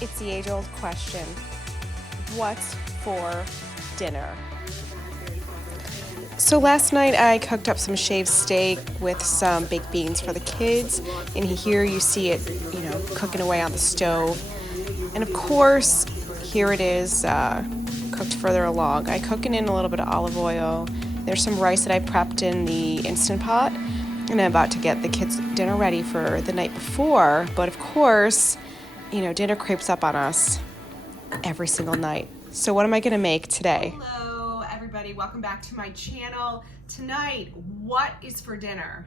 It's the age-old question, what's for dinner? So last night I cooked up some shaved steak with some baked beans for the kids, and here you see it, cooking away on the stove. And of course, here it is, cooked further along. I cook it in a little bit of olive oil. There's some rice that I prepped in the Instant Pot, and I'm about to get the kids' dinner ready for the night before. But of course, dinner creeps up on us every single night. So what am I gonna make today? Hello everybody, welcome back to my channel. Tonight, what is for dinner?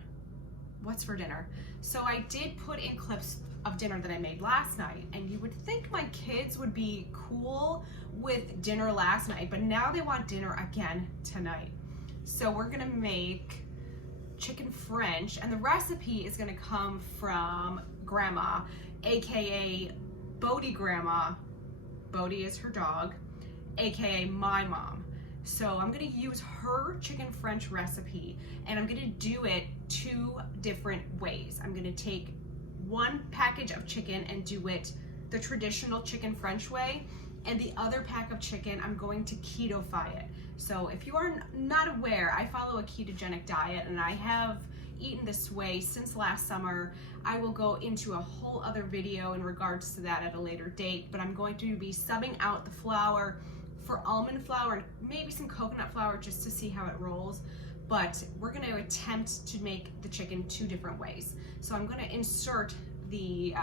What's for dinner? So I did put in clips of dinner that I made last night, and you would think my kids would be cool with dinner last night, but now they want dinner again tonight. So we're gonna make chicken French, and the recipe is gonna come from Grandma, aka Bodie Grandma. Bodie is her dog, aka my mom. So I'm gonna use her chicken French recipe, and I'm gonna do it two different ways. I'm gonna take one package of chicken and do it the traditional chicken French way, and the other pack of chicken, I'm going to keto-fy it. So if you are not aware, I follow a ketogenic diet, and I have eaten this way since last summer. I will go into a whole other video in regards to that at a later date, but I'm going to be subbing out the flour for almond flour and maybe some coconut flour just to see how it rolls. But we're going to attempt to make the chicken two different ways. So I'm going to insert the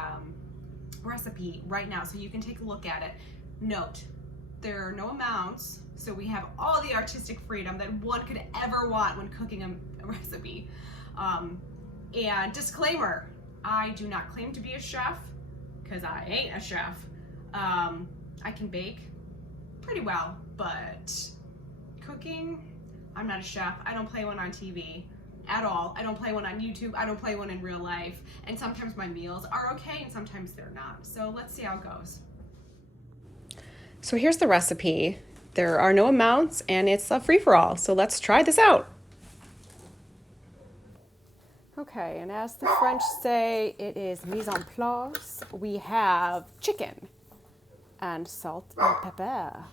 recipe right now so you can take a look at it. Note, there are no amounts, so we have all the artistic freedom that one could ever want when cooking a recipe. And disclaimer, I do not claim to be a chef, because I ain't a chef. I can bake pretty well, but cooking, I'm not a chef. I don't play one on TV at all. I don't play one on YouTube. I don't play one in real life. And sometimes my meals are okay and sometimes they're not. So let's see how it goes. So here's the recipe. There are no amounts and it's a free-for-all. So let's try this out. Okay, and as the French say, it is mise en place. We have chicken and salt and pepper.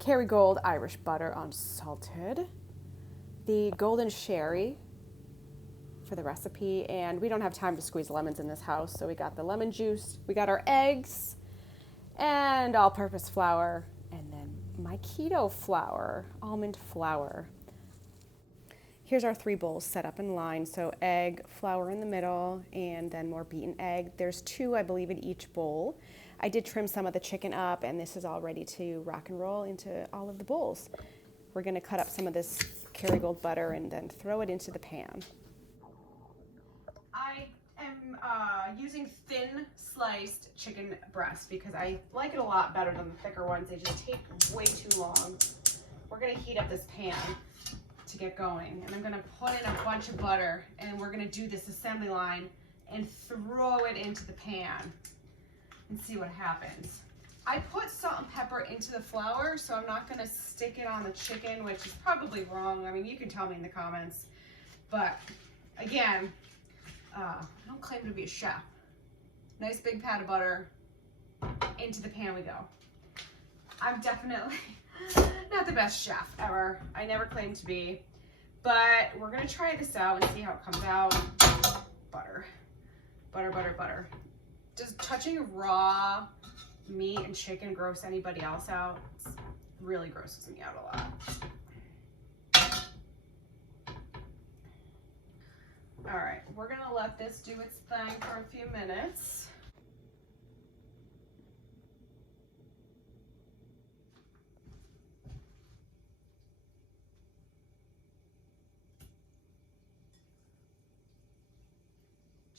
Kerrygold Irish butter unsalted. The golden sherry for the recipe, and we don't have time to squeeze lemons in this house, so we got the lemon juice, we got our eggs, and all-purpose flour, and then my keto flour, almond flour. Here's our 3 bowls set up in line. So egg, flour in the middle, and then more beaten egg. There's 2, I believe, in each bowl. I did trim some of the chicken up, and this is all ready to rock and roll into all of the bowls. We're gonna cut up some of this Kerrygold butter and then throw it into the pan. I am using thin sliced chicken breast because I like it a lot better than the thicker ones. They just take way too long. We're gonna heat up this pan to get going, and I'm gonna put in a bunch of butter, and we're gonna do this assembly line and throw it into the pan and see what happens. I put salt and pepper into the flour, so I'm not gonna stick it on the chicken, which is probably wrong. I mean, you can tell me in the comments, but again, I don't claim to be a chef. Nice big pat of butter, into the pan we go. I'm definitely not the best chef ever. I never claimed to be, but we're gonna try this out and see how it comes out. Butter, butter, butter, butter. Does touching raw meat and chicken gross anybody else out? It really grosses me out a lot. All right, we're gonna let this do its thing for a few minutes.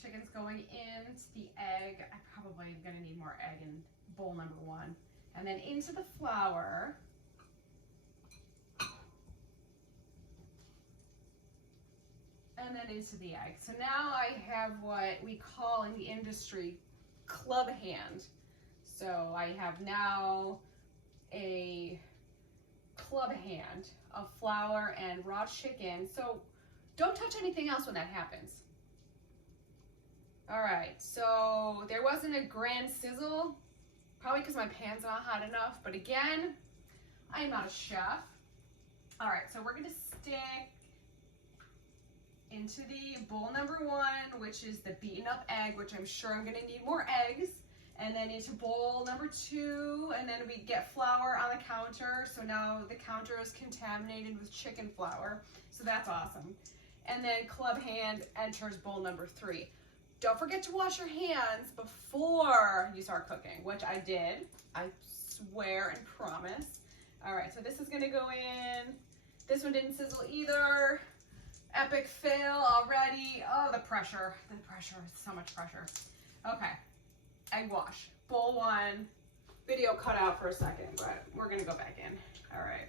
Chicken's going into the egg. I probably am gonna need more egg in bowl number 1. And then into the flour. And then into the egg. So now I have what we call in the industry club hand. So I have now a club hand of flour and raw chicken. So don't touch anything else when that happens. All right, so there wasn't a grand sizzle, probably because my pan's not hot enough, but again, I am not a chef. All right, so we're gonna stick into the bowl number 1, which is the beaten up egg, which I'm sure I'm gonna need more eggs, and then into bowl number 2, and then we get flour on the counter, so now the counter is contaminated with chicken flour, so that's awesome. And then club hand enters bowl number 3. Don't forget to wash your hands before you start cooking, which I did. I swear and promise. All right, so this is gonna go in. This one didn't sizzle either. Epic fail already. Oh, the pressure, so much pressure. Okay, egg wash, bowl 1. Video cut out for a second, but we're gonna go back in. All right,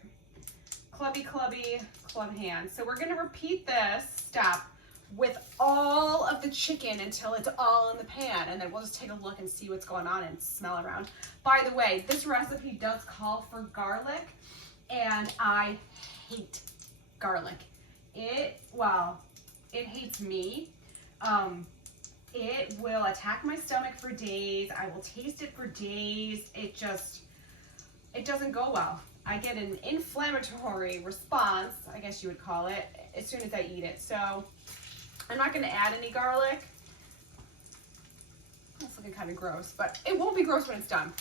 clubby, club hand. So we're gonna repeat this step with all of the chicken until it's all in the pan, and then we'll just take a look and see what's going on and smell around. By the way, this recipe does call for garlic, and I hate garlic. It hates me. It will attack my stomach for days. I will taste it for days. It doesn't go well. I get an inflammatory response, I guess you would call it, as soon as I eat it. So I'm not gonna add any garlic. That's looking kind of gross, but it won't be gross when it's done.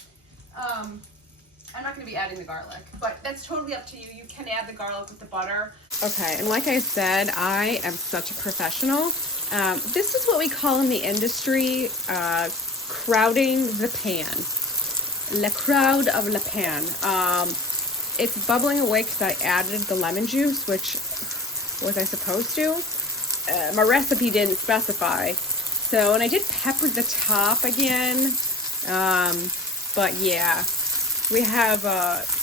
I'm not gonna be adding the garlic, but that's totally up to you. You can add the garlic with the butter. Okay, and like I said, I am such a professional. This is what we call in the industry crowding the pan. Le crowd of le pan. It's bubbling away because I added the lemon juice, which was I supposed to? My recipe didn't specify. So, and I did pepper the top again. But yeah, we have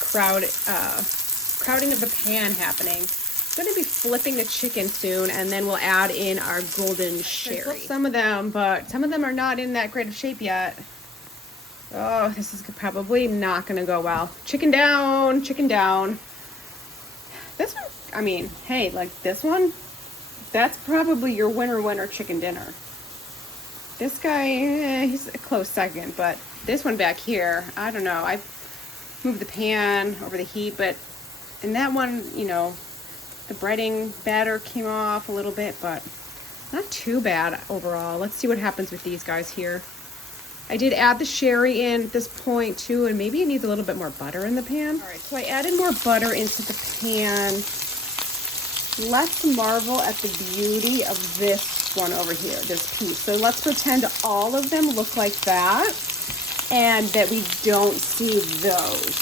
crowding of the pan happening. I'm gonna be flipping the chicken soon, and then we'll add in our golden sherry. Some of them, but some of them are not in that great of shape yet. Oh, this is probably not gonna go well. Chicken down, chicken down. This one, I mean, hey, like this one, that's probably your winner chicken dinner. This guy, he's a close second, but this one back here, I don't know. I moved the pan over the heat, but in that one, you know, the breading batter came off a little bit, but not too bad overall. Let's see what happens with these guys here. I did add the sherry in at this point too, and maybe it needs a little bit more butter in the pan. All right, so I added more butter into the pan. Let's marvel at the beauty of this one over here, this piece. So let's pretend all of them look like that and that we don't see those.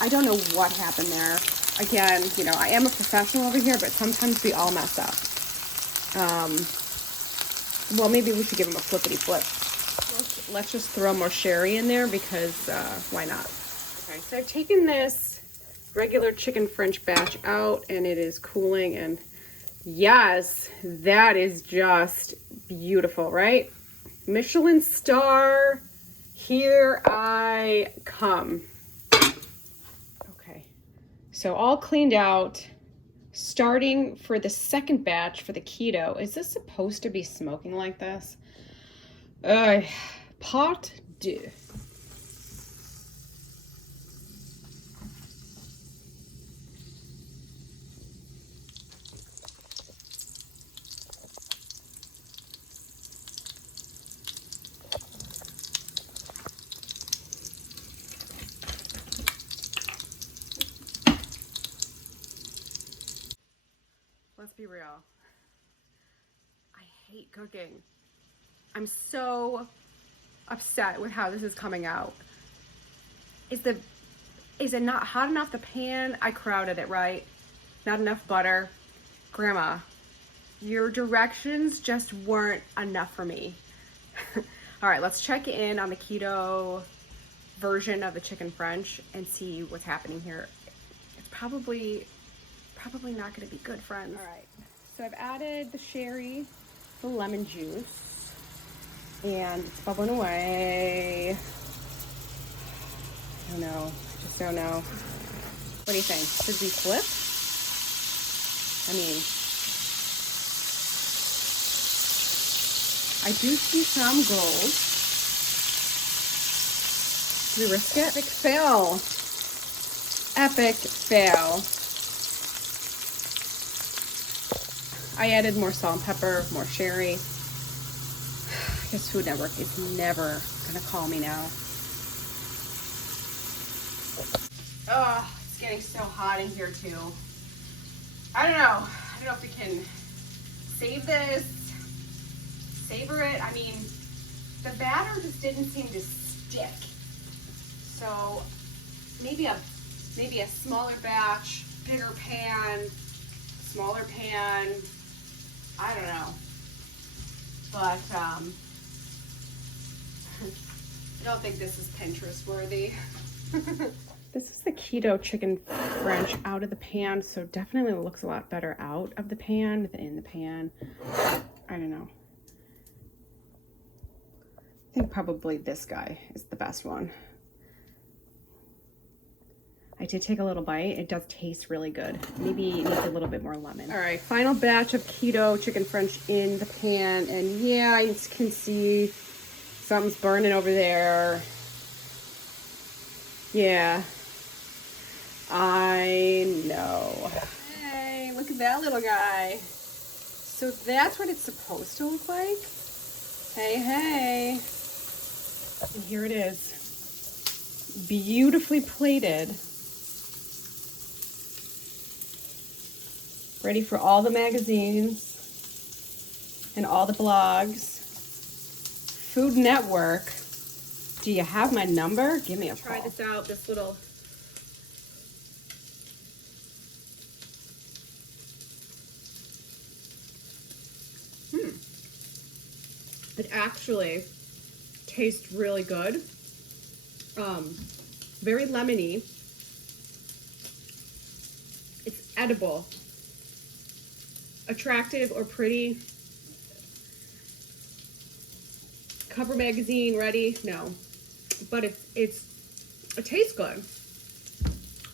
I don't know what happened there. Again, you know, I am a professional over here, but sometimes we all mess up. Well, maybe we should give them a flippity flip. Let's just throw more sherry in there because why not? Okay, so I've taken this regular chicken French batch out and it is cooling, and yes, that is just beautiful, right? Michelin star, here I come. Okay, so all cleaned out. Starting for the second batch for the keto. Is this supposed to be smoking like this? Pot deux. Let's be real. I hate cooking. I'm so upset with how this is coming out. Is it not hot enough, the pan? I crowded it, right? Not enough butter. Grandma, your directions just weren't enough for me. All right, let's check in on the keto version of the chicken French and see what's happening here. It's probably not gonna be good, friends. All right, so I've added the sherry, the lemon juice, and it's bubbling away. I don't know, I just don't know. What do you think? Should we flip? I mean, I do see some gold. Do we risk it? Epic fail. Epic fail. I added more salt and pepper, more sherry. I guess Food Network is never gonna call me now. Oh, it's getting so hot in here too. I don't know. I don't know if we can save this, savor it. I mean, the batter just didn't seem to stick. So maybe a smaller batch, bigger pan, smaller pan. I don't know. But I don't think this is Pinterest worthy. This is the keto chicken French out of the pan, so definitely looks a lot better out of the pan than in the pan. I don't know. I think probably this guy is the best one. I did take a little bite. It does taste really good. Maybe it needs a little bit more lemon. All right, final batch of keto chicken French in the pan. And yeah, I can see something's burning over there. Yeah, I know. Hey, look at that little guy. So that's what it's supposed to look like? Hey, hey. And here it is. Beautifully plated. Ready for all the magazines and all the blogs. Food Network. Do you have my number? Give me a call. Try this out, this little. It actually tastes really good. Very lemony. It's edible. Attractive or pretty. Cover magazine ready? No. But it tastes good.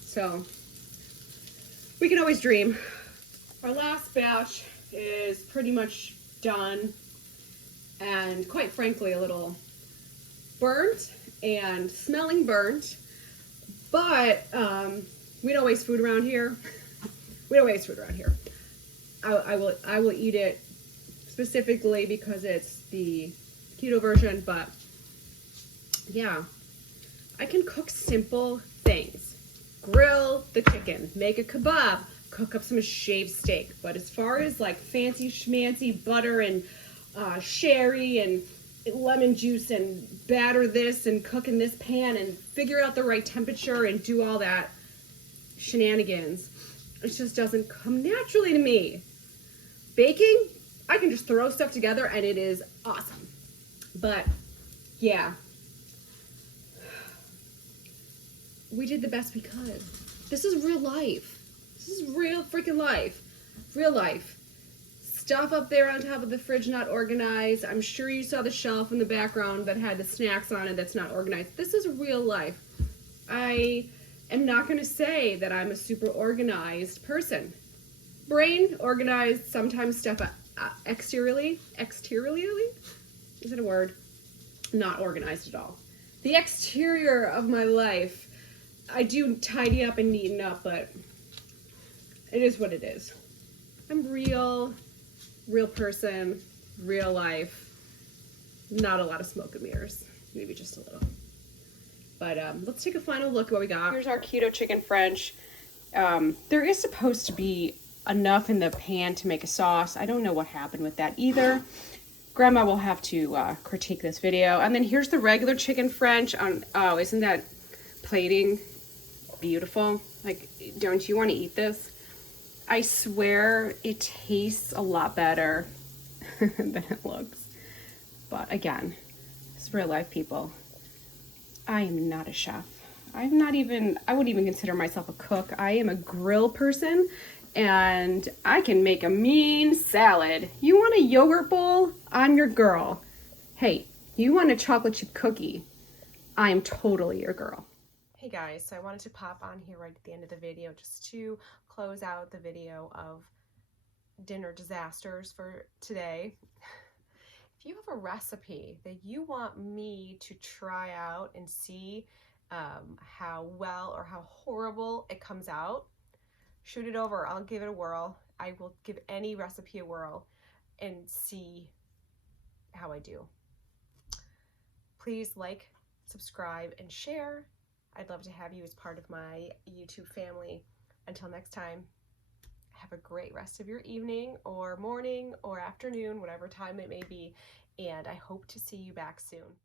So we can always dream. Our last batch is pretty much done. And quite frankly, a little burnt and smelling burnt. But we don't waste food around here. We don't waste food around here. I will eat it specifically because it's the keto version, but yeah, I can cook simple things. Grill the chicken, make a kebab, cook up some shaved steak. But as far as like fancy schmancy butter and sherry and lemon juice and batter this and cook in this pan and figure out the right temperature and do all that shenanigans, it just doesn't come naturally to me. Baking, I can just throw stuff together and it is awesome. But yeah, we did the best we could. This is real life. This is real freaking life. Real life. Stuff up there on top of the fridge not organized. I'm sure you saw the shelf in the background that had the snacks on it that's not organized. This is real life. I am not going to say that I'm a super organized person. Brain organized, sometimes stuff exteriorly. Is it a word? Not organized at all. The exterior of my life, I do tidy up and neaten up, but it is what it is. I'm real person, real life. Not a lot of smoke and mirrors, maybe just a little. But let's take a final look at what we got. Here's our keto chicken French. There is supposed to be enough in the pan to make a sauce. I don't know what happened with that either. Grandma will have to critique this video. And then here's the regular chicken French. Oh, isn't that plating beautiful? Like, don't you want to eat this? I swear it tastes a lot better than it looks. But again, it's real life, people. I am not a chef. I wouldn't even consider myself a cook. I am a grill person. And I can make a mean salad. You want a yogurt bowl? I'm your girl. Hey, you want a chocolate chip cookie? I am totally your girl. Hey guys, so I wanted to pop on here right at the end of the video just to close out the video of dinner disasters for today. If if you have a recipe that you want me to try out and see how well or how horrible it comes out, shoot it over. I'll give it a whirl. I will give any recipe a whirl and see how I do. Please like, subscribe, and share. I'd love to have you as part of my YouTube family. Until next time, have a great rest of your evening or morning or afternoon, whatever time it may be, and I hope to see you back soon.